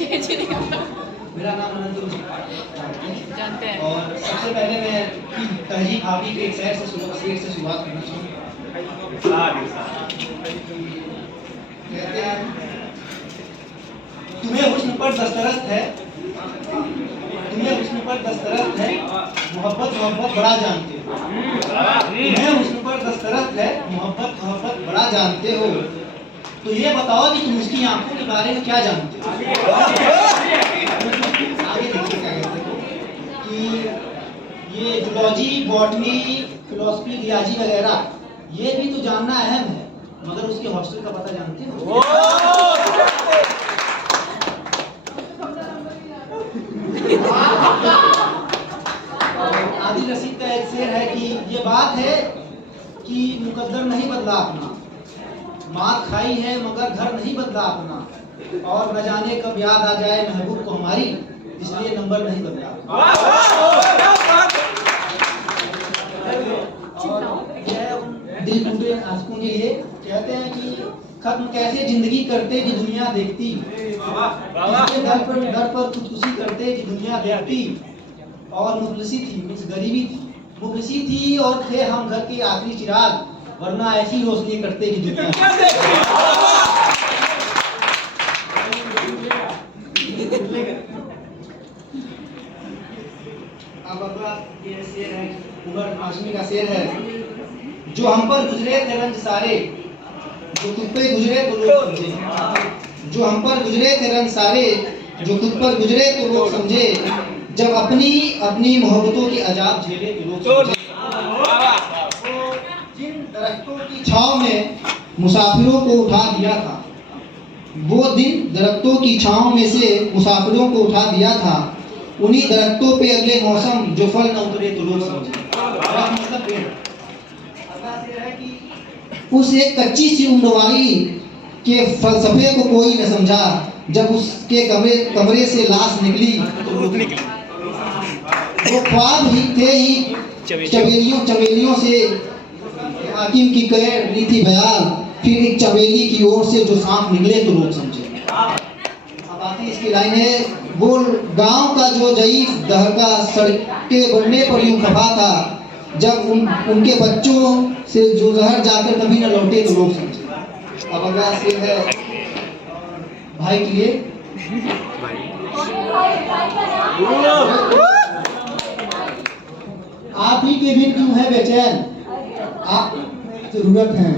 मेरा नाम अनंत जानते हैं। और सबसे पहले मैं तहजीब हाफी के एक शेर से शुरुआत करना चाहूँगा। कहते हैं, तुम्हें हुस्न पर दस्तरस्त है, मोहब्बत बड़ा जानते हो। तुम्हें हुस्न पर दस्तरस्त है, मोहब्बत बड़ा जानते हो। तो ये बताओ कि तुम उसकी आंखों के बारे में क्या जानते हो। आगे देखिए क्या कहते हैं कि ये जूलॉजी, बॉटनी, फिलॉसफी, रियाजी वगैरह ये भी तो जानना अहम है, मगर उसके हॉस्टल का पता जानते हो। आदिल रशीद का एक शेर है कि ये बात है कि मुकद्दर नहीं बदला अपना, मात खाई है मगर घर नहीं बदला अपना, और न जाने कब याद आ जाए महबूब को हमारी, इसलिए नंबर नहीं बदला। और यह दिल टूटे आशिकों के लिए कहते हैं कि खत्म कैसे जिंदगी करते कि दुनिया देखती, इसके दर पर खुदकुशी करते कि दुनिया देखती, और मुफलिसी थी, मीन्स गरीबी थी, मुफलिसी थी और थे हम घर के आखिरी चिराग, वरना ऐसी रोशनी करते कि दुनिया। अब अगला ये शेर है, उमर हाशमी का शेर है, जो हम पर गुजरे थे रंज सारे, जो खुद पे गुजरे तो लोग समझे। जो हम पर गुजरे थे रंज सारे, जो खुद पर गुजरे तो लोग समझे, जब अपनी मोहब्बतों की अजाब झेले तो लोग समझे। जिन दरख्तों की छांव में मुसाफिरों को उठा दिया था, वो दिन दरख्तों की छांव में से मुसाफिरों को उठा दिया था, उन्हीं दरख्तों पे अगले मौसम जो फल न उतरे तो लोग समझे। मतलब पेड़। अगला शेर है कि उस एक कच्ची सी उम्र वाली के फलसफे को कोई न समझा, जब उसके कमरे से लाश निकली तो लोग निकले। वो ख्वाब ही थे ही चमेलियों से हाकिम की कह रही थी बयान, फिर एक चमेली की ओर से जो सांप निकले तो लोग समझे। अब आती इसकी लाइन है, वो गांव का जो ज़ईफ दहका सड़के बनने पर यूं खफा था, जब उनके बच्चों से जो जहर जाकर कभी न लौटे तो लोग समझे। अब अगला शेर है भाई के लिए। आप ही के बिन क्यों है बेचैन, आप जरूरत है।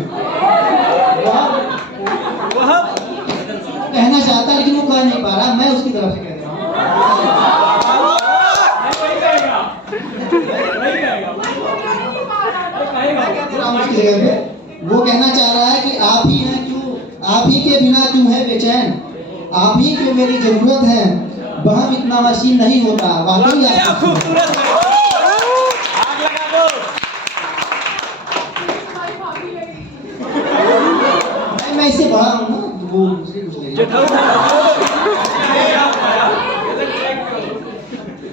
कहना चाहता लेकिन वो कह नहीं पा रहा, मैं उसकी तरफ से कह रहा हूँ। उसकी जगह पे वो कहना चाह रहा है कि आप ही हैं क्यों, आप ही के बिना क्यों है बेचैन, आप ही को मेरी जरूरत है, बहम इतना मशीन नहीं होता। वाकई मैं इससे बड़ा हूँ ना, वो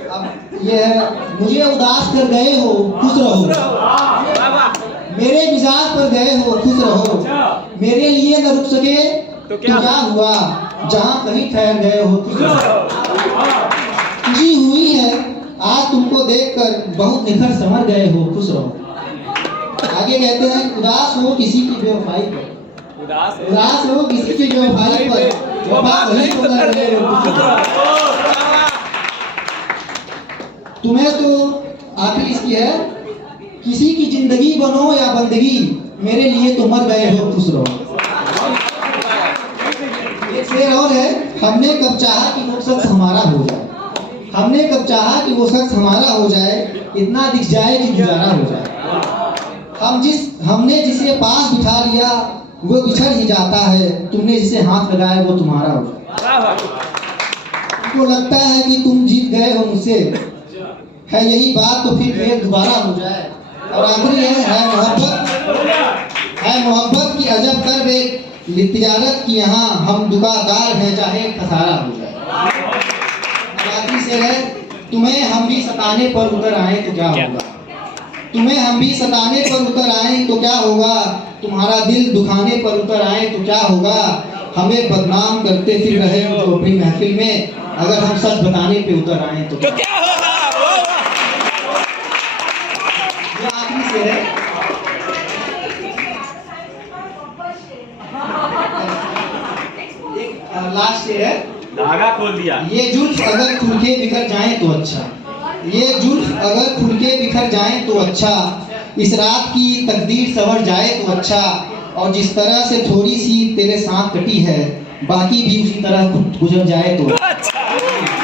अब ये है, मुझे उदास कर गए हो खुश रहो, मेरे मिजाज पर गए हो खुश रहो, मेरे लिए न रुक सके तो क्या हुआ, जहाँ कहीं ठहर गए हो खुश रहो। खुशी हुई है आज तुमको देखकर, बहुत निखर संवर गए हो खुश रहो। आगे कहते हैं, उदास हो किसी की बेवफाई पर, उदास हो किसी की बेवफाई पर, वफा वही तो कर रहे हो खुश रहो। तुम्हें तो आखिर इसकी है, किसी की जिंदगी बनो या बंदगी, मेरे लिए तो मर गए हो खुश रहो। एक शेर और है, हमने कब चाहा कि वो शख्स हमारा हो जाए, हमने कब चाहा कि वो शख्स हमारा हो जाए, इतना दिख जाए कि गुजारा हो जाए। हमने जिसे पास बिठा लिया वो बिछड़ ही जाता है, तुमने जिसे हाथ लगाया वो तुम्हारा हो जाए। तुमको लगता है कि तुम जीत गए हो मुझसे, है यही बात तो फिर खेल दोबारा हो जाए। और आखिरी है मोहब्बत की अजब कर बे तिजारत की, यहाँ हम दुकानदार हैं चाहे खसारा हो जाए। आखिरी से है, तुम्हें हम भी सताने पर उतर आए तो क्या होगा, तुम्हें हम भी सताने पर उतर आए तो क्या होगा, तुम्हारा दिल दुखाने पर उतर आए तो क्या होगा, हमें बदनाम करते फिर रहे जो अपनी महफिल में, अगर हम सच बताने पे उतर आए तो क्या होगा? ये आखिरी शेर है। एक लास्ट शेर है। धागा खोल दिया। ये जुल्फ अगर खुल के बिखर जाए तो अच्छा, ये जुल्फ अगर खुल के बिखर जाए तो अच्छा, इस रात की तकदीर संवर जाए तो अच्छा, और जिस तरह से थोड़ी सी तेरे साथ कटी है बाकी भी उसी तरह गुजर जाए तो अच्छा।